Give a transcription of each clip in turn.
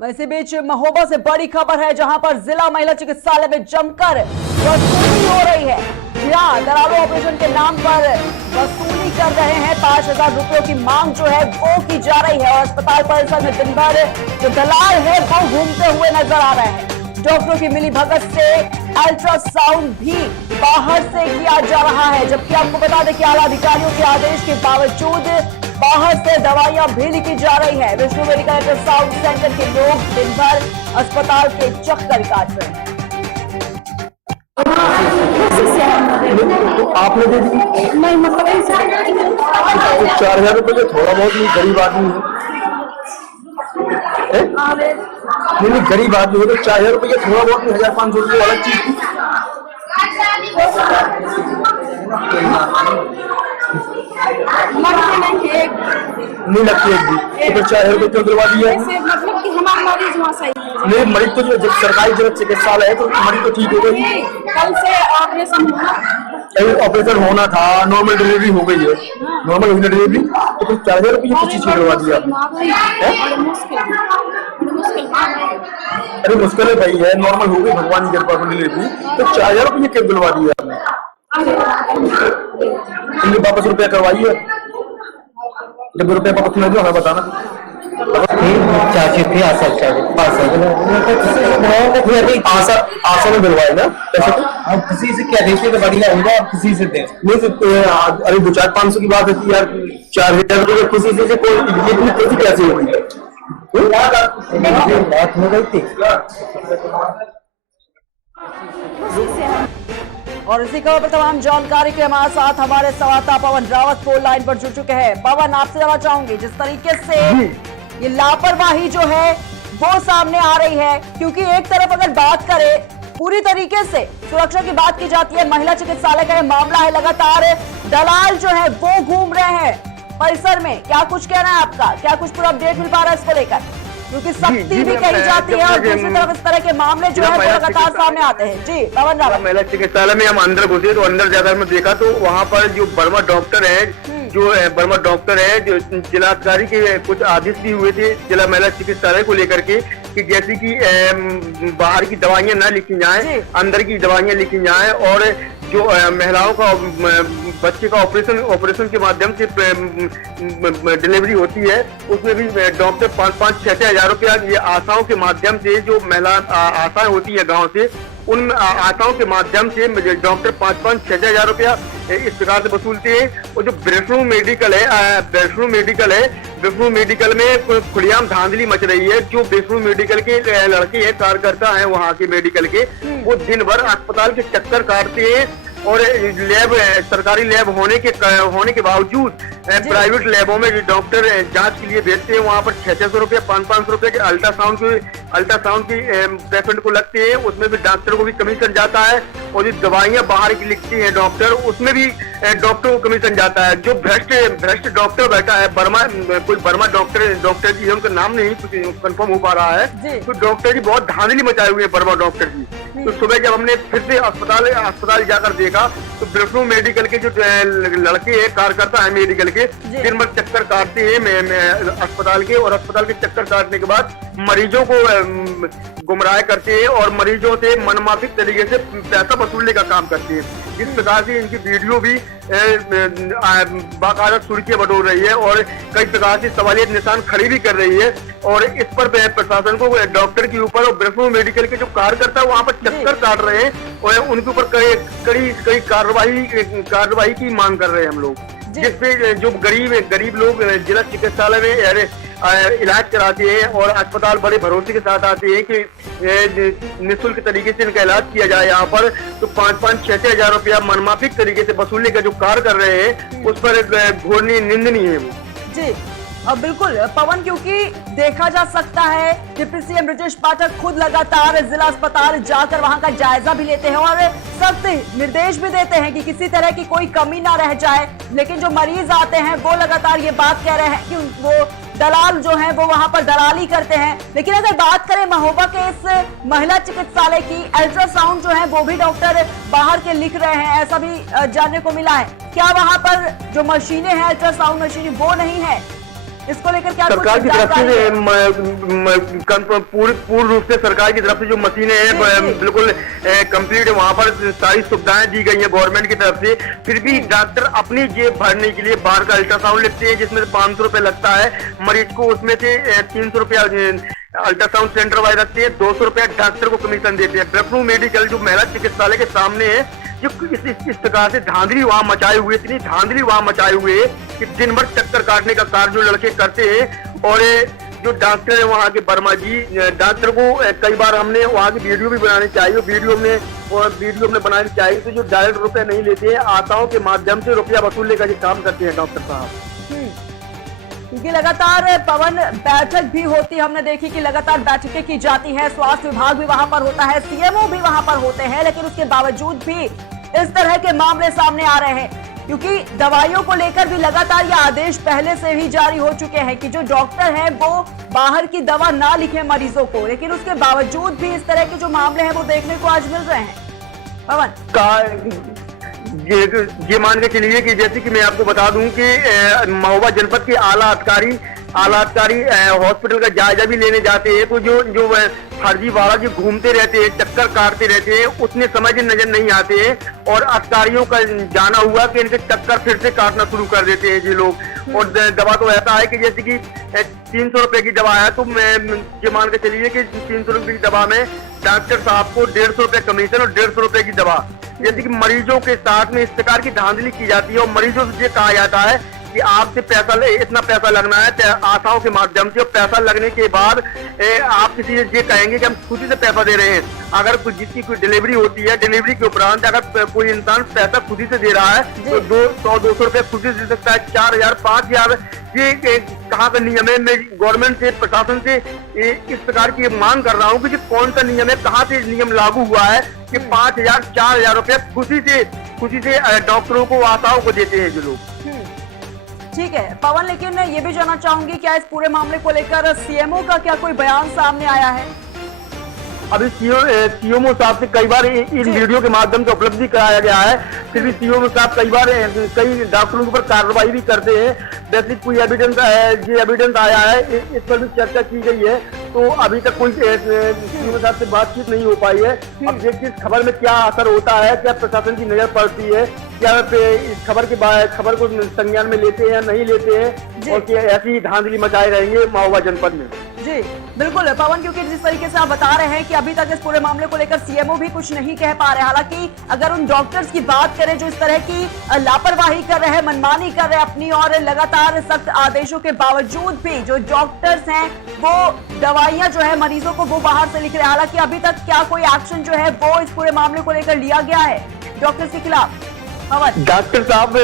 इसी बीच महोबा से बड़ी खबर है, जहां पर जिला महिला चिकित्सालय में जमकर वसूली हो रही है। यहाँ दलालों ऑपरेशन के नाम पर वसूली कर रहे हैं। 5,000 रुपयों की मांग जो है वो की जा रही है और अस्पताल परिसर में दिन भर जो दलाल है वो घूमते हुए नजर आ रहे हैं। डॉक्टरों की मिली भगत से अल्ट्रासाउंड भी बाहर से किया जा रहा है, जबकि आपको बता दें कि आला अधिकारियों के आदेश के बावजूद बाहर से दवाइयां भी लिखी जा रही है। विष्णु मेडिकल अल्ट्रासाउंड सेंटर के लोग दिन भर अस्पताल के चक्कर काट रहे हैं। तो आपने दे दी नहीं, मतलब 4,000 रुपये तो थोड़ा बहुत नहीं, गरीब आदमी है। नहीं गरीब आदमी है तो 4,000 रुपये थोड़ा बहुत नहीं, 1,500 रुपये अलग चीज थी। नहीं लगती एक भी, तो 4,000 रुपये क्यों दिलवा दिया? मतलब कि हमारा मरीज वहाँ सही है। नहीं मरीज तो जो सरकारी जब चिकित्सालय है तो मरीज तो ठीक हो गई। कल से ऑपरेशन हुआ, कहीं ऑपरेशन होना था, नॉर्मल डिलीवरी हो गई है, नॉर्मल हुई डिलीवरी, तो फिर 4,000 रुपये कुछ चीज दिलवा दिया आपने। अरे मुश्किल है भाई, है नॉर्मल हो गई भगवान की कृपा से डिलीवरी, तो 4,000 रुपये क्यों दिलवा दिया आपने? तुमने वापस रुपया करवाइए, जब रुपया वापस नहीं दो हमें बताना। चाची थी आशा आशा में दिलवाए ना पैसे तो अब किसी से क्या देते तो बढ़िया होगा, अब किसी से दे नहीं। अरे 2-4-500 की बात है यार, 4,000 रुपये किसी से कोई इतनी कैसी कैसे होगी? बात हो गई थी। और इसी खबर पर तमाम जानकारी के हमारे साथ हमारे संवाददाता पवन रावत फोन लाइन पर जुड़ चुके हैं। पवन, आपसे जानना चाहूंगी, जिस तरीके से ये लापरवाही जो है वो सामने आ रही है, क्योंकि एक तरफ अगर बात करें पूरी तरीके से सुरक्षा की बात की जाती है, महिला चिकित्सालय का ये मामला है, लगातार दलाल जो है वो घूम रहे हैं परिसर में। क्या कुछ कहना है आपका, क्या कुछ पूरा अपडेट मिल पा रहा है इसको लेकर? क्योंकि सख्ती भी कही जाती है और दूसरी तरफ इस तरह के मामले जो है वो लगातार सामने आते हैं। जी पवन रावत। महिला चिकित्सालय में हम अंदर घुसे तो अंदर जाकर मैं देखा तो वहाँ पर जो बर्मा डॉक्टर है, जो बर्मा डॉक्टर है, जो जिलाधिकारी के कुछ आदेश भी हुए थे जिला महिला चिकित्सालय को लेकर के कि जैसे कि बाहर की दवाइयाँ न लिखी जाएं, अंदर की दवाइयाँ लिखी जाएं, और जो महिलाओं का बच्चे का ऑपरेशन के माध्यम से डिलीवरी होती है उसमें भी डॉक्टर 5-6 हजार रुपया ये आशाओं के माध्यम से, जो महिला आशाएं होती है गांव से, उन आशाओं के माध्यम से डॉक्टर 5-6 हजार रुपया इस प्रकार से वसूलते हैं। और जो विष्णु मेडिकल है, विष्णु मेडिकल में खुलेआम धांधली मच रही है। जो विष्णु मेडिकल के लड़के हैं, कार्यकर्ता हैं वहाँ के मेडिकल के, वो दिन भर अस्पताल के चक्कर काटते हैं और लैब, सरकारी लैब होने के बावजूद प्राइवेट लैबों में डॉक्टर जांच के लिए भेजते हैं। वहाँ पर 600 रुपये 500 रुपये के अल्ट्रासाउंड की पेशेंट को लगते हैं, उसमें भी डॉक्टर को भी कमीशन जाता है। और जो दवाइयाँ बाहर की लिखती हैं डॉक्टर, उसमें भी डॉक्टर को कमीशन जाता है। जो भ्रष्ट डॉक्टर बैठा है, कोई बर्मा डॉक्टर जी है, उनका नाम नहीं कंफर्म हो पा रहा है, तो डॉक्टर जी बहुत धांधली मचाए हुए हैं बर्मा डॉक्टर जी। तो सुबह जब हमने फिर से अस्पताल जाकर देखा तो विष्णु मेडिकल के जो लड़के हैं, कार्यकर्ता है मेडिकल के, दिन भर चक्कर काटते हैं अस्पताल के, और अस्पताल के चक्कर काटने के बाद मरीजों को गुमराह करते हैं और मरीजों से मनमाफिक तरीके से पैसा वसूलने का काम करते हैं। इस प्रकार से इनकी वीडियो भी बाकायदा सुर्खियां बटोर रही है और कई प्रकार से सवालियत निशान खड़ी भी कर रही है। और इस पर प्रशासन को डॉक्टर के ऊपर और विष्णु मेडिकल के जो कार्यकर्ता वहाँ पर चक्कर काट रहे हैं और उनके ऊपर कई कार्रवाई की मांग कर रहे हैं हम लोग, जिसपे जो गरीब लोग जिला चिकित्सालय में इलाज कराते हैं और अस्पताल बड़े भरोसे के साथ आते हैं कि निःशुल्क तरीके से इनका इलाज किया जाए यहाँ पर, तो 5-6 हजार रुपया मनमाफिक तरीके से वसूलने का जो कार्य कर रहे हैं उस पर घोरनी निंदनीय है वो। जी अब बिल्कुल पवन, क्योंकि देखा जा सकता है डिप्टी सीएम ब्रजेश पाठक खुद लगातार जिला अस्पताल जाकर वहां का जायजा भी लेते हैं और सख्त निर्देश भी देते हैं कि किसी तरह की कोई कमी ना रह जाए, लेकिन जो मरीज आते हैं वो लगातार ये बात कह रहे हैं कि वो दलाल जो हैं वो वहां पर दलाली करते हैं। लेकिन अगर बात करें महोबा के इस महिला चिकित्सालय की, अल्ट्रासाउंड जो है वो भी डॉक्टर बाहर के लिख रहे हैं, ऐसा भी जानने को मिला है। क्या वहां पर जो मशीनें हैं, अल्ट्रासाउंड मशीन, वो नहीं है? इसको लेकर क्या सरकार की तरफ से पूर्ण रूप से सरकार की तरफ से जो मशीनें हैं बिल्कुल कंप्लीट, वहाँ पर सारी सुविधाएं दी गई हैं गवर्नमेंट की तरफ से। फिर भी डॉक्टर अपनी जेब भरने के लिए बाहर का अल्ट्रासाउंड लेते हैं, जिसमें 500 रुपए लगता है मरीज को, उसमें से 300 रुपया अल्ट्रासाउंड सेंटर वाले रखते हैं, 200 रुपया डॉक्टर को कमीशन देते हैं। ब्रह्मपुर मेडिकल जो महिला चिकित्सालय के सामने है, जो इस प्रकार से धांधली वहां मचाए हुए, इतनी धांधली वहां मचाए हुए कि दिन भर चक्कर काटने का कार्य जो लड़के करते हैं। और जो डॉक्टर है वहाँ के वर्मा जी, डॉक्टर को कई बार हमने वहाँ की वीडियो भी बनानी चाहिए, वीडियो में बनानी चाहिए। तो जो डायरेक्ट रुपए नहीं लेते हैं, आशाओं के माध्यम से रुपया वसूलने का ये काम करते हैं डॉक्टर साहब। क्योंकि लगातार पवन बैठक भी होती, हमने देखी कि लगातार बैठकें की जाती है, स्वास्थ्य विभाग भी वहां पर होता है, सीएमओ भी वहां पर होते हैं, लेकिन उसके बावजूद भी इस तरह के मामले सामने आ रहे हैं। क्योंकि दवाइयों को लेकर भी लगातार ये आदेश पहले से ही जारी हो चुके हैं कि जो डॉक्टर हैं वो बाहर की दवा ना लिखे मरीजों को, लेकिन उसके बावजूद भी इस तरह के जो मामले हैं वो देखने को आज मिल रहे हैं। पवन, ये मान के चलिए कि जैसे कि मैं आपको बता दूं कि महोबा जनपद के आला अधिकारी हॉस्पिटल का जायजा भी लेने जाते हैं, तो जो फर्जी वाला जो घूमते रहते हैं, चक्कर काटते रहते हैं, उतने समझ नजर नहीं आते हैं। और अधिकारियों का जाना हुआ कि इनके चक्कर फिर से काटना शुरू कर देते हैं ये लोग। और दवा तो ऐसा है कि जैसे कि 300 रुपए की दवा है, तो मैं ये मान के चलिए कि 300 रुपए की दवा में डॉक्टर साहब को 150 रुपए कमीशन और 150 रुपए की दवा। जैसे कि मरीजों के साथ में इस प्रकार की धांधली की जाती है और मरीजों से ये कहा जाता है कि आपसे इतना पैसा लगना है आशाओं के माध्यम से, और पैसा लगने के बाद आप किसी से ये कहेंगे कि हम खुद से पैसा दे रहे हैं। अगर जिसकी कोई डिलीवरी होती है, डिलीवरी के उपरांत अगर कोई इंसान पैसा खुद ही से दे रहा है तो 100-200 रुपए खुद ही दे सकता है, 4000, 5000। ये कहाँ का नियम है? मैं गवर्नमेंट से, प्रशासन से इस प्रकार की मांग कर रहा हूँ कि कौन सा नियम है, कहाँ से नियम लागू हुआ है कि 5000, 4000 रुपए खुशी से डॉक्टरों को, आशाओं को देते हैं जो लोग। ठीक है पवन, लेकिन ये भी जानना चाहूंगी क्या इस पूरे मामले को लेकर सीएमओ का क्या कोई बयान सामने आया है? अभी सीएमओ साहब से कई बार इन वीडियो के माध्यम से उपलब्धि कराया गया है, फिर भी सीएमओ साहब कई बार कई डॉक्टरों के ऊपर कार्रवाई भी करते हैं। जैसे कोई एविडेंस आया है, इस पर भी चर्चा की गई है, तो अभी तक कोई सीएमओ साहब से बातचीत नहीं हो पाई है। अब देखिए इस खबर में क्या असर होता है, क्या प्रशासन की नजर पड़ती है, क्या इस खबर को संज्ञान में लेते हैं या नहीं लेते हैं, और क्या ऐसी धांधली मचाए रहेंगे महोबा जनपद में। जी बिल्कुल पवन, क्योंकि जिस तरीके से आप बता रहे हैं कि अभी तक इस पूरे मामले को लेकर सीएमओ भी कुछ नहीं कह पा रहे। हालांकि अगर उन डॉक्टर्स की बात करें जो इस तरह की लापरवाही कर रहे हैं, मनमानी कर रहे हैं अपनी, और लगातार सख्त आदेशों के बावजूद भी जो डॉक्टर्स हैं वो दवाइयां जो है मरीजों को वो बाहर से लिख रहे हैं। हालांकि अभी तक क्या कोई एक्शन जो है वो इस पूरे मामले को लेकर लिया गया है डॉक्टर्स के खिलाफ? डॉक्टर साहब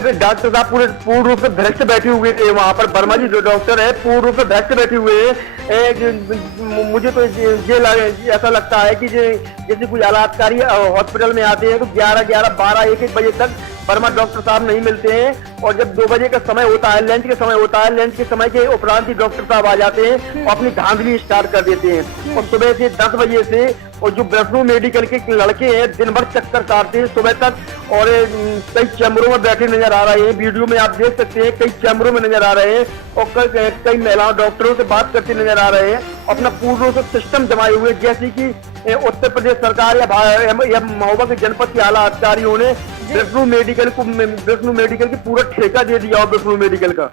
पूर्ण रूप से भ्रष्ट बैठे हुए थे वहाँ पर। वर्मा जी जो डॉक्टर है पूर्ण रूप से भ्रष्ट बैठे हुए हैं। मुझे तो ये ऐसा लगता है कि जैसे कोई आला अधिकारी हॉस्पिटल में आते हैं तो 11, 12, 1 बजे तक वर्मा डॉक्टर साहब नहीं मिलते हैं, और जब 2 बजे का समय होता है, लंच के समय होता है, लंच के समय के उपरांत ही डॉक्टर साहब आ जाते हैं और अपनी धांधली स्टार्ट कर देते हैं। और सुबह से 10 बजे से, और जो ब्रह्मपुर मेडिकल के लड़के हैं दिन भर चक्कर काटते हैं सुबह तक, और कई चैम्बरों में बैठे नजर आ रहे हैं। वीडियो में आप देख सकते हैं कई चैम्बरों में नजर आ रहे हैं, और कई महिला डॉक्टरों से बात करते नजर आ रहे हैं, अपना पूर्ण रूप से सिस्टम जमाए हुए। जैसे कि उत्तर प्रदेश सरकार या महोबा के जनपद के आला अधिकारियों ने ब्रह्मपुर मेडिकल की पूरा ठेका दे दिया और ब्रह्मपुर मेडिकल का।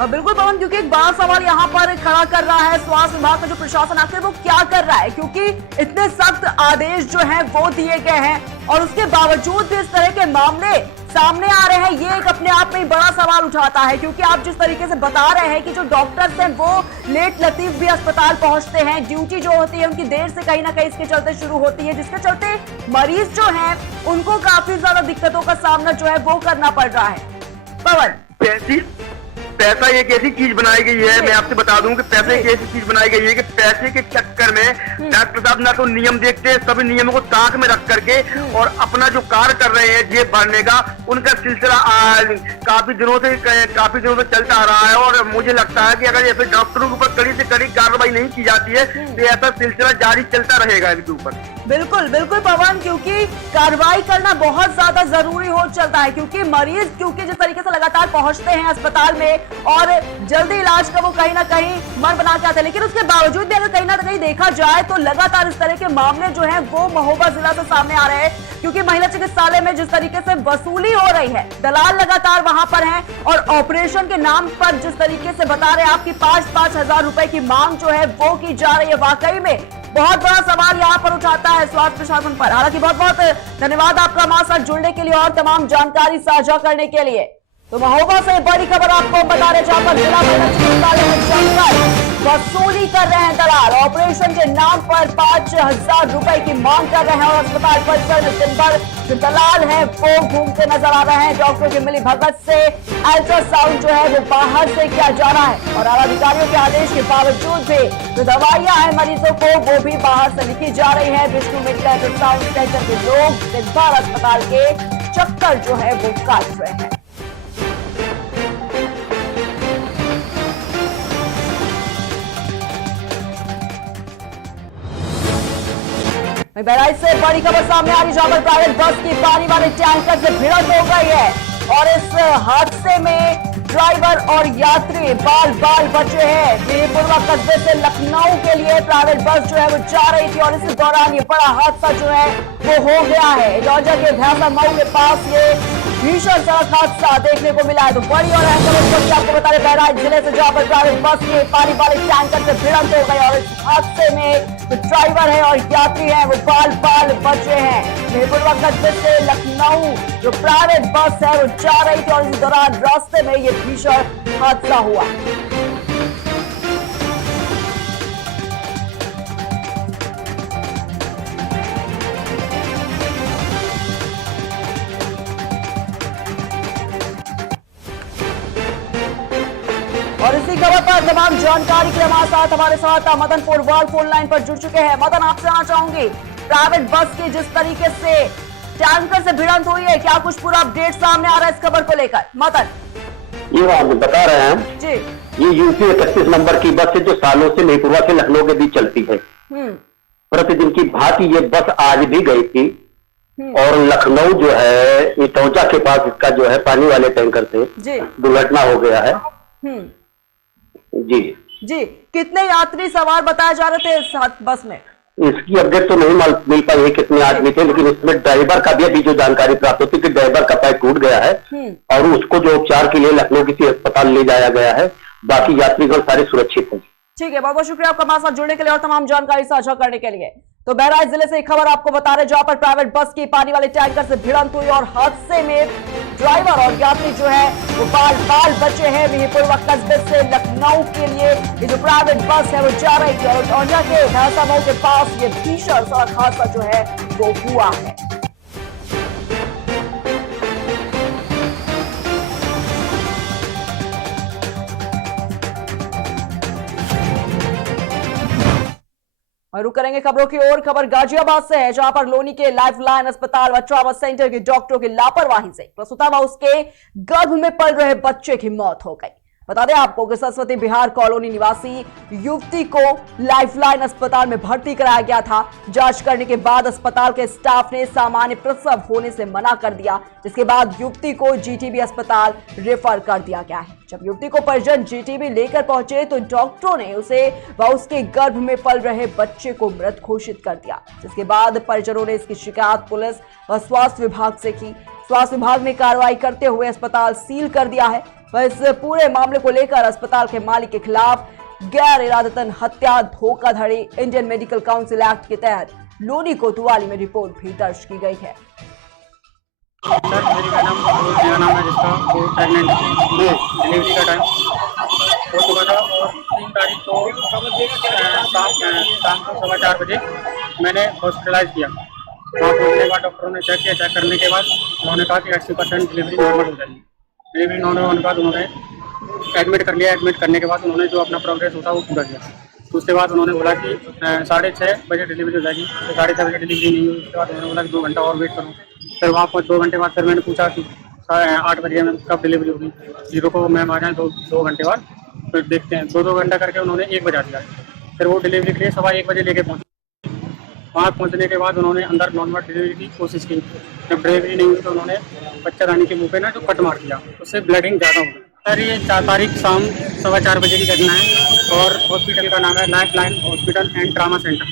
बिल्कुल पवन, क्योंकि एक बड़ा सवाल यहाँ पर खड़ा कर रहा है स्वास्थ्य विभाग का जो प्रशासन आखिर वो क्या कर रहा है, क्योंकि इतने सख्त आदेश जो हैं वो दिए गए हैं और उसके बावजूद भी इस तरह के मामले सामने आ रहे हैं। ये एक अपने आप में ही बड़ा सवाल उठाता है, क्योंकि आप जिस तरीके से बता रहे हैं कि जो डॉक्टर्स हैं वो लेट लतीफ भी अस्पताल पहुंचते हैं, ड्यूटी जो होती है उनकी देर से कहीं ना कहीं इसके चलते शुरू होती है, जिसके चलते मरीज जो हैं उनको काफी ज्यादा दिक्कतों का सामना जो है वो करना पड़ रहा है। पवन, पैसा एक ऐसी चीज बनाई गई है, मैं आपसे बता दूं कि पैसा एक ऐसी चीज बनाई गई है कि पैसे के चक्कर में डॉक्टर साहब ना तो नियम देखते हैं, सभी नियमों को ताक में रख करके और अपना जो कार्य कर रहे हैं जेब भरने का, उनका सिलसिला काफी दिनों से चलता आ रहा है। और मुझे लगता है कि अगर ऐसे डॉक्टरों के ऊपर कड़ी से कड़ी कार्रवाई नहीं की जाती है तो ऐसा सिलसिला जारी चलता रहेगा इनके ऊपर। बिल्कुल बिल्कुल पवन, क्योंकि कार्रवाई करना बहुत ज्यादा जरूरी हो चलता है, क्योंकि मरीज जिस तरीके से लगातार पहुंचते हैं अस्पताल में और जल्दी इलाज का वो कहीं ना कहीं मन बना के आते हैं। लेकिन उसके बावजूद भी अगर कहीं ना कहीं देखा जाए तो लगातार इस तरह के मामले जो हैं वो महोबा जिला से सामने आ रहे हैं, क्योंकि महिला चिकित्सालय में जिस तरीके से वसूली हो रही है, दलाल लगातार वहां पर हैं और ऑपरेशन के नाम पर जिस तरीके से बता रहे हैं आपकी 5-5 हजार रुपए की मांग जो है वो की जा रही है। वाकई में बहुत बड़ा सवाल यहाँ पर उठाता है स्वास्थ्य प्रशासन पर। हालांकि बहुत बहुत धन्यवाद आपका हमारे साथ जुड़ने के लिए और तमाम जानकारी साझा करने के लिए। तो महोबा से बड़ी खबर आपको बता रहे, जहां पर जिला महिला चिकित्सालय में जमकर वसूली कर रहे हैं दलाल। ऑपरेशन के नाम पर 5,000 रुपए की मांग कर रहे हैं और अस्पताल परिसर में दिन भर जो दलाल हैं वो घूमते नजर आ रहे हैं। डॉक्टरों की मिली भगत से अल्ट्रासाउंड जो है वो बाहर से किया जा रहा है और आला अधिकारियों के आदेश के बावजूद भी जो दवाइयां हैं मरीजों को वो भी बाहर से लिखी जा रही है। विष्णु मेडिकल अल्ट्रासाउंड सेंटर के लोग दिन भर अस्पताल के चक्कर जो है वो काट रहे हैं। बहराइच से बड़ी खबर सामने आ रही, जहां पर प्राइवेट बस की पानी वाले टैंकर से भिड़ंत हो गई है और इस हादसे में ड्राइवर और यात्री बाल बाल बचे हैं। मेहपुरवा कस्बे से लखनऊ के लिए प्राइवेट बस जो है वो जा रही थी और इस दौरान ये बड़ा हादसा जो है वो हो गया है। जॉर्जिया के भैंसा मऊ के पास ये भीषण सड़क हादसा देखने को मिला है। तो बड़ी और अहम खबर आपको बता रहे, बहराइच जिले से जहां पर प्राइवेट बस के पानी वाले टैंकर से भिड़ंत हो गई और इस हादसे में जो ड्राइवर है और यात्री हैं वो बाल बाल बचे हैं। मेहपुरवा कस्बे से लखनऊ जो प्राइवेट बस है वो जा रही थी और इस दौरान रास्ते में ये भीषण हादसा हुआ। और इसी खबर पर तमाम जानकारी के लिए हमारे साथ मदन पोरवाल फोन लाइन पर जुड़ चुके हैं। मदन, आपसे आना चाहूंगी, प्राइवेट बस की जिस तरीके से टैंकर से भिड़ंत हुई है, क्या कुछ पूरा अपडेट सामने आ रहा है इस खबर को लेकर? मदन, ये आप बता रहे हैं जी, ये यूपी 31 नंबर की बस है जो सालों से मेहपुरवा से लखनऊ के बीच चलती है। प्रतिदिन की भांति ये बस आज भी गई थी और लखनऊ जो है इटौजा के पास इसका जो है पानी वाले टैंकर से दुर्घटना हो गया है। जी जी, कितने यात्री सवार बताए जा रहे थे इस बस में? इसकी अपडेट तो नहीं मिल पाई है कितने आदमी थे, लेकिन इसमें ड्राइवर का भी अभी जो जानकारी प्राप्त होती है कि ड्राइवर का पैर टूट गया है और उसको जो उपचार के लिए लखनऊ किसी अस्पताल ले जाया गया है। बाकी यात्रीगण सारे सुरक्षित हैं। ठीक है, बहुत बहुत शुक्रिया आपका हमारे साथ जुड़ने के लिए और तमाम जानकारी साझा करने के लिए। तो बहराइच जिले से एक खबर आपको बता रहे, जहां पर प्राइवेट बस की पानी वाले टैंकर से भिड़ंत हुई और हादसे में ड्राइवर और यात्री जो है वो बाल बाल बचे हैं। मेहपुरवा कस्बे से लखनऊ के लिए ये जो प्राइवेट बस है वो जा रही थी और जॉर्जिया के भैंसा मऊ के पास ये भीषण सड़क हादसा जो है वो हुआ है। और रुक करेंगे खबरों की ओर। खबर गाजियाबाद से है, जहां पर लोनी के लाइफलाइन अस्पताल व ट्रॉमा सेंटर के डॉक्टरों की लापरवाही से प्रसूता व उसके गर्भ में पल रहे बच्चे की मौत हो गई। बता दें आपको कि सरस्वती बिहार कॉलोनी निवासी युवती को लाइफलाइन अस्पताल में भर्ती कराया गया था। जांच करने के बाद अस्पताल के स्टाफ ने सामान्य प्रसव होने से मना कर दिया, जिसके बाद युवती को जीटीबी अस्पताल रेफर कर दिया गया है। जब युवती को परिजन जीटीबी लेकर पहुंचे तो डॉक्टरों ने उसे व उसके गर्भ में पल रहे बच्चे को मृत घोषित कर दिया, जिसके बाद परिजनों ने इसकी शिकायत पुलिस व स्वास्थ्य विभाग से की। स्वास्थ्य विभाग ने कार्रवाई करते हुए अस्पताल सील कर दिया है। वह इस पूरे मामले को लेकर अस्पताल के मालिक के खिलाफ गैर इरादतन हत्या, धोखाधड़ी, इंडियन मेडिकल काउंसिल एक्ट के तहत लोनी कोतवाली में रिपोर्ट भी दर्ज की गई है। सर, मेरा नाम है, जिसका वो प्रेगनेंट डिलीवरी का टाइम हो चुका था और 3 तारीख को शाम को 4:15 बजे मैंने हॉस्पिटलाइज किया। वहाँ पहुँचने के बाद डॉक्टरों ने चेक किया। चेक करने के बाद उन्होंने कहा कि 80% डिलीवरी नॉर्मल हो जाएगी। डिलीवरी नॉर्मल होने के बाद उन्होंने एडमिट कर लिया। एडमिट करने के बाद उन्होंने जो अपना प्रोग्रेस होता वो पूरा किया। उसके बाद उन्होंने बोला कि 6:30 बजे डिलीवरी हो जाएगी। तो 6:30 बजे डिलीवरी नहीं हुई। उसके बाद उन्होंने बोला कि 2 घंटा और वेट करो। फिर वहाँ पर 2 घंटे बाद फिर मैंने पूछा कि 8 बजे में कब डिलीवरी होगी। 0 को मैम आ जाए 2 घंटे बाद, फिर देखते हैं। 2 घंटा करके उन्होंने 1 बजा दिया। फिर वो डिलीवरी के लिए 1:15 बजे लेके पहुँचे। वहाँ पहुँचने के बाद उन्होंने अंदर नॉर्मल डिलीवरी की कोशिश की। जब डिलीवरी नहीं हुई तो उन्होंने बच्चादानी के मुँह पे ना जो कट मार दिया, उससे ब्लीडिंग ज़्यादा हो गई। सर ये 4 तारीख शाम 4:15 बजे की घटना है और हॉस्पिटल का नाम है life line hospital and trauma centre.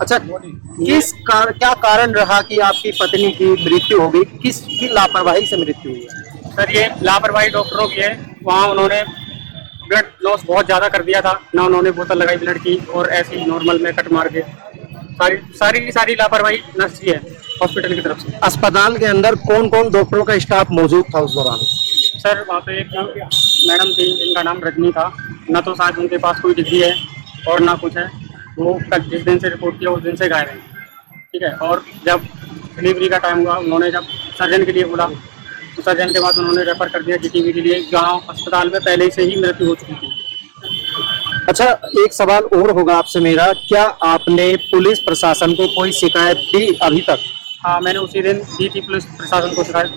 अच्छा, क्या कारण रहा कि आपकी पत्नी की मृत्यु हो गई? किसकी लापरवाही से मृत्यु हुई है? सर ये लापरवाही डॉक्टरों की है। वहाँ उन्होंने ब्लड लॉस बहुत ज़्यादा कर दिया था, ना उन्होंने बोतल लगाई ब्लड की और ऐसे ही नॉर्मल में कट मार के सारी लापरवाही नर्स की है हॉस्पिटल की तरफ से। अस्पताल के अंदर कौन कौन डॉक्टरों का स्टाफ मौजूद था उस दौरान? सर वहाँ पे एक मैडम थी जिनका नाम रजनी था, ना तो शायद उनके पास कोई डिग्री है और ना कुछ है। वो कल जिस दिन से रिपोर्ट किया उस दिन से गायब है, ठीक है। और जब डिलीवरी का टाइम हुआ उन्होंने जब सर्जन के लिए बोला तो सर्जन के बाद उन्होंने रेफर कर दिया जीटीबी के लिए, जहाँ अस्पताल में पहले से ही मृत्यु हो चुकी थी। अच्छा, एक सवाल और होगा आपसे मेरा, क्या आपने पुलिस प्रशासन को कोई शिकायत दी अभी तक? हाँ, मैंने उसी दिन दी थी पुलिस प्रशासन को शिकायत,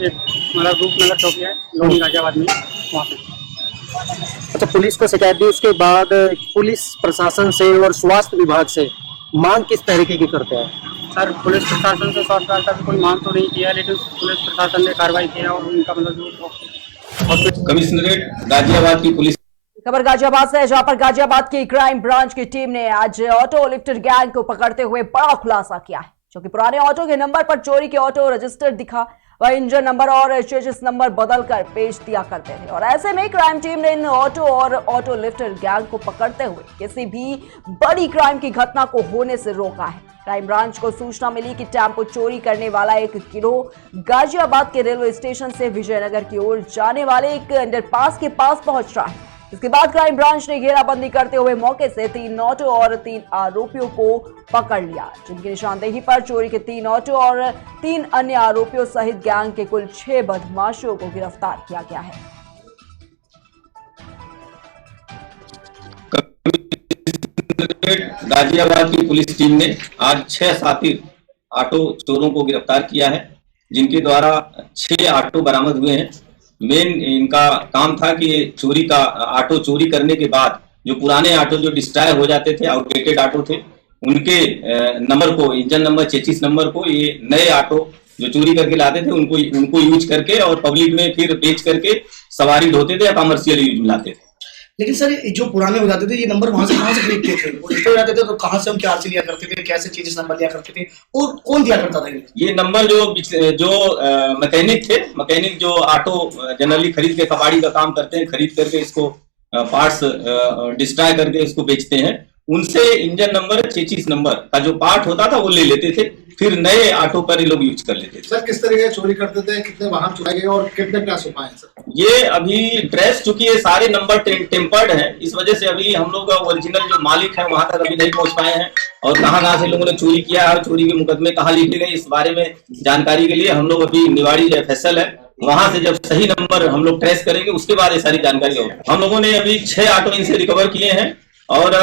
मतलब रूपनगर चौकी है लोनी गाजियाबाद में, वहाँ पे। अच्छा, पुलिस को शिकायत दी, उसके बाद पुलिस प्रशासन से और स्वास्थ्य विभाग से मांग किस तरीके की करते हैं? सर पुलिस प्रशासन से स्वास्थ्य विभाग तक कोई मांग तो नहीं की है, लेकिन पुलिस प्रशासन ने कार्रवाई की है और उनका मतलब कमिश्नरेट गाजियाबाद की पुलिस। खबर गाजियाबाद से है, जहां पर गाजियाबाद की क्राइम ब्रांच की टीम ने आज ऑटो लिफ्टर गैंग को पकड़ते हुए बड़ा खुलासा किया है, जो कि पुराने ऑटो के नंबर पर चोरी के ऑटो रजिस्टर दिखा वह इंजन नंबर और चेसिस नंबर बदलकर बेच दिया करते थे। और ऐसे में क्राइम टीम ने इन ऑटो और ऑटो लिफ्टर गैंग को पकड़ते हुए किसी भी बड़ी क्राइम की घटना को होने से रोका है। क्राइम ब्रांच को सूचना मिली कि टेम्पो चोरी करने वाला एक गिरोह गाजियाबाद के रेलवे स्टेशन से विजयनगर की ओर जाने वाले एक अंडरपास के पास पहुंच रहा है। इसके बाद क्राइम ब्रांच ने घेराबंदी करते हुए मौके से 3 ऑटो और 3 आरोपियों को पकड़ लिया, जिनकी निशानदेही पर चोरी के 3 ऑटो और 3 अन्य आरोपियों सहित गैंग के कुल 6 बदमाशों को गिरफ्तार किया गया है। गाजियाबाद की पुलिस टीम ने आज 6 शातिर ऑटो चोरों को गिरफ्तार किया है, जिनके द्वारा 6 ऑटो बरामद हुए हैं। मेन इनका काम था कि चोरी का ऑटो चोरी करने के बाद जो पुराने ऑटो जो डिस्ट्रॉय हो जाते थे, आउटडेटेड ऑटो थे, उनके नंबर को, इंजन नंबर, चेसिस नंबर को ये नए ऑटो जो चोरी करके लाते थे उनको यूज करके और पब्लिक में फिर बेच करके सवारी ढोते थे या कमर्शियल यूज में लाते थे। लेकिन सर जो पुराने हो जाते थे, ये नंबर वहां से कहां से खरीदते थे? वो डिस्ट्रॉय हो जाते थे तो कहां से हम क्या लिया करते थे, कैसे चीजें नंबर लिया करते थे और कौन दिया करता था? ये नंबर जो मैकेनिक थे, मैकेनिक जो ऑटो जनरली खरीद के कबाड़ी का काम करते हैं, खरीद करके इसको पार्ट्स डिस्ट्रॉय करके इसको बेचते हैं, उनसे इंजन नंबर, चेसिस नंबर का जो पार्ट होता था वो ले लेते थे, फिर नए ऑटो पर ये लोग यूज कर लेते थे। सर किस तरीके चोरी करते थे, कितने वाहन चुराए गए और कितने ट्रेस हो पाए सर? ये अभी ट्रेस, चूंकि ये सारे नंबर टेम्पर्ड हैं, इस वजह से अभी हम लोग ओरिजिनल जो मालिक है वहां तक अभी नहीं पहुंच पाए हैं, और कहाँ से लोगों ने चोरी किया है, चोरी के मुकदमे कहाँ लिखे गए, इस बारे में जानकारी के लिए हम लोग अभी निवाड़ी FSL है, वहां से जब सही नंबर हम लोग ट्रेस करेंगे उसके बाद ये सारी जानकारी होगी। हम लोगों ने अभी 6 ऑटो इनसे रिकवर किए हैं, और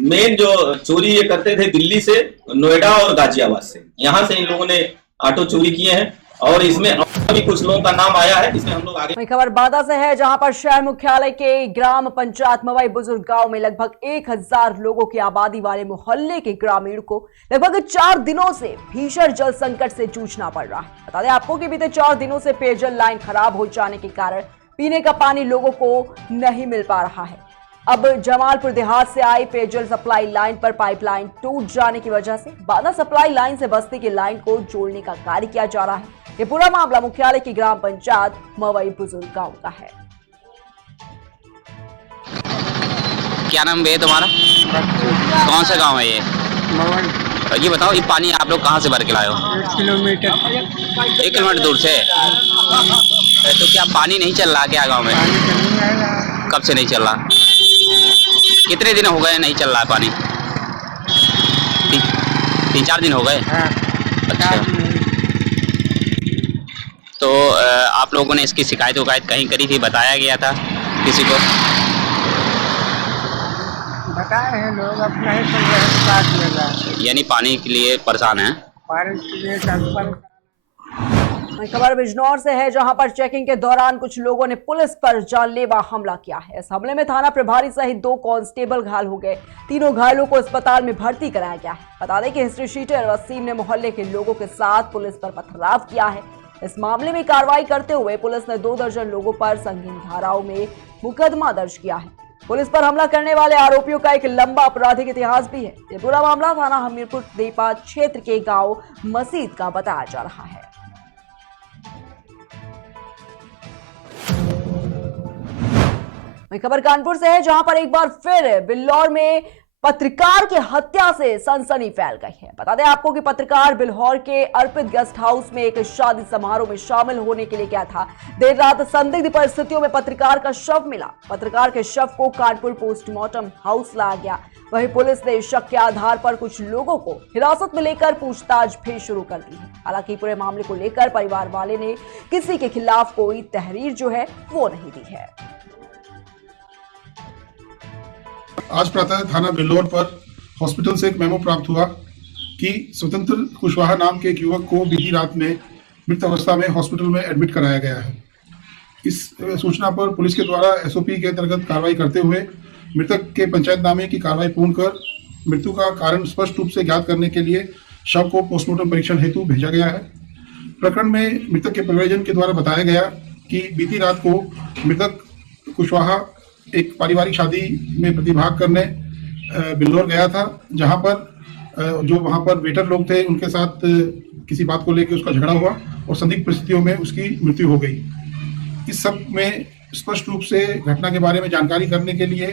मेन जो चोरी ये करते थे दिल्ली से, नोएडा और गाजियाबाद से, यहाँ से इन लोगों ने ऑटो चोरी किए हैं, और इसमें अभी कुछ लोगों का नाम आया है, इसमें हम लोग आगे। खबर बादा से है, जहां पर शहर मुख्यालय के ग्राम पंचायत मवई बुजुर्ग गांव में लगभग 1000 लोगों की आबादी वाले मोहल्ले के ग्रामीण को लगभग 4 दिनों से भीषण जल संकट से जूझना पड़ रहा है। बता दें आपको कि बीते 4 दिनों से पेयजल लाइन खराब हो जाने के कारण पीने का पानी लोगों को नहीं मिल पा रहा है। अब जमालपुर देहात से आई पेयजल सप्लाई लाइन पर पाइपलाइन टूट जाने की वजह से बादा सप्लाई लाइन से बस्ती की लाइन को जोड़ने का कार्य किया जा रहा है। ये पूरा मामला मुख्यालय की ग्राम पंचायत मवई बुजुर्ग गांव का है। क्या नाम है तुम्हारा? कौन सा गांव है ये? ये बताओ, ये पानी आप लोग कहाँ से भर के लाए हो? 1 किलोमीटर 1 किलोमीटर दूर से। तो क्या पानी नहीं चल रहा क्या गांव में? कब से नहीं चल रहा? कितने दिन हो गए नहीं चल रहा है पानी? 3-4 दिन हो गए। अच्छा, तो आप लोगों ने इसकी शिकायत कहीं करी थी? बताया गया था किसी को? बताए हैं लोग, अपना ही चल रहा है, यानी पानी के लिए परेशान है। पानी के लिए खबर बिजनौर से है, जहां पर चेकिंग के दौरान कुछ लोगों ने पुलिस पर जानलेवा हमला किया है। इस हमले में थाना प्रभारी सहित 2 कांस्टेबल घायल हो गए। तीनों घायलों को अस्पताल में भर्ती कराया गया है। बता दें कि हिस्ट्री शीटर वसीम ने मोहल्ले के लोगों के साथ पुलिस पर पथराव किया है। इस मामले में कार्रवाई करते हुए पुलिस ने 2 दर्जन लोगों पर संगीन धाराओं में मुकदमा दर्ज किया है। पुलिस पर हमला करने वाले आरोपियों का एक लंबा आपराधिक इतिहास भी है। ये पूरा मामला थाना हमीरपुर देपा क्षेत्र के गांव मसीद का बताया जा रहा है। खबर कानपुर से है, जहां पर एक बार फिर बिल्लौर में पत्रकार की हत्या से सनसनी फैल गई है। बता दें आपको कि पत्रकार बिल्हौर के अर्पित गेस्ट हाउस में एक शादी समारोह में शामिल होने के लिए गया था। देर रात संदिग्ध परिस्थितियों में पत्रकार का शव मिला। पत्रकार के शव को कानपुर पोस्टमार्टम हाउस लाया गया। वहीं पुलिस ने शक के आधार पर कुछ लोगों को हिरासत में लेकर पूछताछ भी शुरू कर दी है। हालांकि पूरे मामले को लेकर परिवार वाले ने किसी के खिलाफ कोई तहरीर जो है वो नहीं दी है। आज प्रातः थाना बिल्लौर पर हॉस्पिटल से एक मेमो प्राप्त हुआ कि स्वतंत्र कुशवाहा नाम के एक युवक को बीती रात में मृत अवस्था में हॉस्पिटल में एडमिट कराया गया है। इस सूचना पर पुलिस के द्वारा एसओपी के अंतर्गत कार्रवाई करते हुए मृतक के पंचायतनामे की कार्रवाई पूर्ण कर मृत्यु का कारण स्पष्ट रूप से ज्ञात करने के लिए शव को पोस्टमार्टम परीक्षण हेतु भेजा गया है। प्रकरण में मृतक के परिवारजन के द्वारा बताया गया कि बीती रात को मृतक कुशवाहा एक पारिवारिक शादी में प्रतिभाग करने बिल्लौर गया था, जहां पर जो वहां पर वेटर लोग थे उनके साथ किसी बात को लेकर उसका झगड़ा हुआ और संदिग्ध परिस्थितियों में उसकी मृत्यु हो गई। इस सब में स्पष्ट रूप से घटना के बारे में जानकारी करने के लिए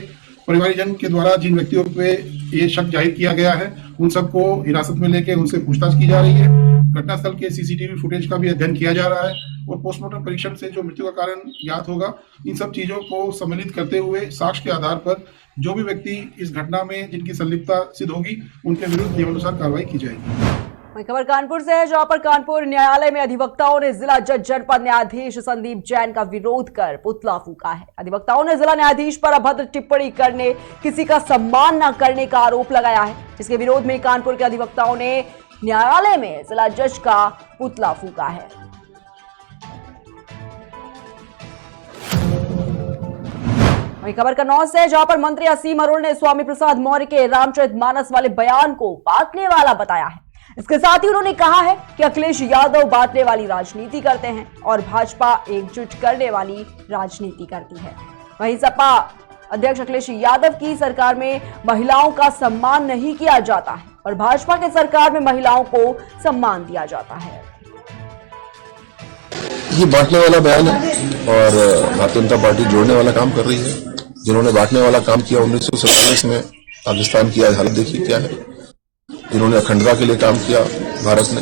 परिवारजन के द्वारा जिन व्यक्तियों पे ये शक जाहिर किया गया है उन सबको हिरासत में लेकर उनसे पूछताछ की जा रही है। घटनास्थल के सीसीटीवी फुटेज का भी अध्ययन किया जा रहा है और पोस्टमार्टम परीक्षण से जो मृत्यु का कारण ज्ञात होगा, इन सब चीजों को सम्मिलित करते हुए साक्ष्य के आधार पर जो भी व्यक्ति इस घटना में जिनकी संलिप्तता सिद्ध होगी उनके विरुद्ध नियमानुसार कार्रवाई की जाएगी। खबर कानपुर से है, जहां पर कानपुर न्यायालय में अधिवक्ताओं ने जिला जज जनपद न्यायाधीश संदीप जैन का विरोध कर पुतला फूका है। अधिवक्ताओं ने जिला न्यायाधीश पर अभद्र टिप्पणी करने, किसी का सम्मान न करने का आरोप लगाया है, जिसके विरोध में कानपुर के अधिवक्ताओं ने न्यायालय में जिला जज का पुतला फूका है। खबर कन्नौज से है, जहां पर मंत्री असीम अरुण ने स्वामी प्रसाद मौर्य के रामचरितमानस वाले बयान को बांटने वाला बताया है। इसके साथ ही उन्होंने कहा है कि अखिलेश यादव बांटने वाली राजनीति करते हैं और भाजपा एकजुट करने वाली राजनीति करती है। वहीं सपा अध्यक्ष अखिलेश यादव की सरकार में महिलाओं का सम्मान नहीं किया जाता है और भाजपा की सरकार में महिलाओं को सम्मान दिया जाता है। ये बांटने वाला बयान है और भारतीय जनता पार्टी जोड़ने वाला काम कर रही है। जिन्होंने बांटने वाला काम किया 1947 में पाकिस्तान की आज हालत देखिए क्या है। जिन्होंने अखंडता के लिए काम किया भारत ने,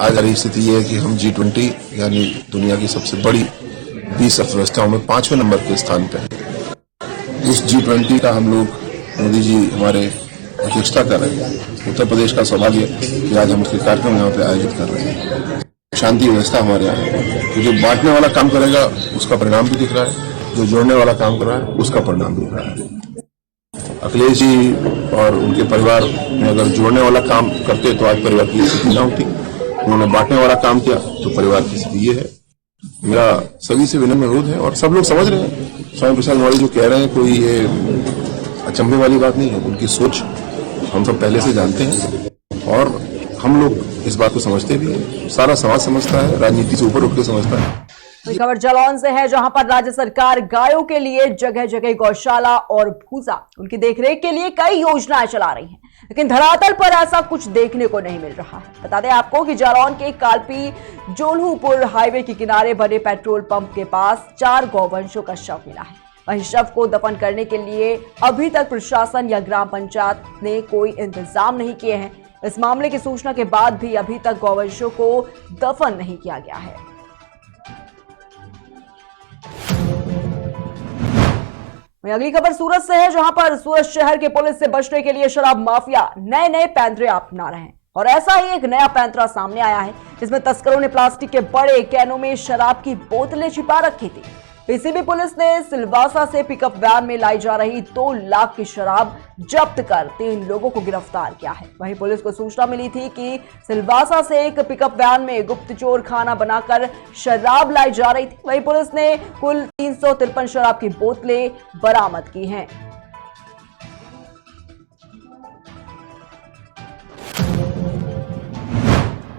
आज हमारी स्थिति ये है कि हम G20 यानी दुनिया की सबसे बड़ी 20 अर्थव्यवस्थाओं में 5वें नंबर के स्थान पे हैं। उस G20 का हम लोग मोदी जी हमारे अध्यक्षता कर रहे हैं। उत्तर प्रदेश का सौभाग्य कि आज हम उसके कार्यक्रम यहाँ पे आयोजित कर रहे हैं। शांति व्यवस्था हमारे यहाँ है। तो जो बांटने वाला काम करेगा उसका परिणाम भी दिख रहा है, जो जोड़ने वाला काम कर रहा है उसका परिणाम दिख रहा है। अखिलेश जी और उनके परिवार में अगर जोड़ने वाला काम करते तो आज परिवार की स्थिति न होती। उन्होंने बांटने वाला काम किया तो परिवार की स्थिति ये है। मेरा सभी से विनम्र अनुरोध है और सब लोग समझ रहे हैं स्वामी प्रसाद मौर्य जो कह रहे हैं कोई ये अचंभे वाली बात नहीं है। उनकी सोच हम सब पहले से जानते हैं और हम लोग इस बात को समझते भी हैं। सारा समाज समझता है, राजनीति से ऊपर उठ के समझता है। खबर जालौन से है, जहां पर राज्य सरकार गायों के लिए जगह जगह गौशाला और भूसा उनकी देखरेख के लिए कई योजनाएं चला रही हैं, लेकिन धरातल पर ऐसा कुछ देखने को नहीं मिल रहा है। बता दें आपको कि जालौन के कालपी जोल्हूपुर हाईवे के किनारे बने पेट्रोल पंप के पास 4 गौवंशों का शव मिला है। वहीं शव को दफन करने के लिए अभी तक प्रशासन या ग्राम पंचायत ने कोई इंतजाम नहीं किए हैं। इस मामले की सूचना के बाद भी अभी तक गौवंशों को दफन नहीं किया गया है। अगली खबर सूरत से है, जहां पर सूरत शहर के पुलिस से बचने के लिए शराब माफिया नए नए पैंतरे अपना रहे हैं और ऐसा ही एक नया पैंतरा सामने आया है, जिसमें तस्करों ने प्लास्टिक के बड़े कैनों में शराब की बोतलें छिपा रखी थी। पीसीबी पुलिस ने सिलवासा से पिकअप वैन में लाई जा रही 2 लाख की शराब जब्त कर 3 लोगों को गिरफ्तार किया है। वहीं पुलिस को सूचना मिली थी कि सिलवासा से एक पिकअप वैन में गुप्तचोर खाना बनाकर शराब लाई जा रही थी। वहीं पुलिस ने कुल 353 शराब की बोतलें बरामद की हैं।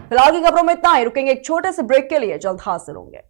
फिलहाल की खबरों में इतना ही। रुकेंगे एक छोटे से ब्रेक के लिए, जल्द हाजिर होंगे।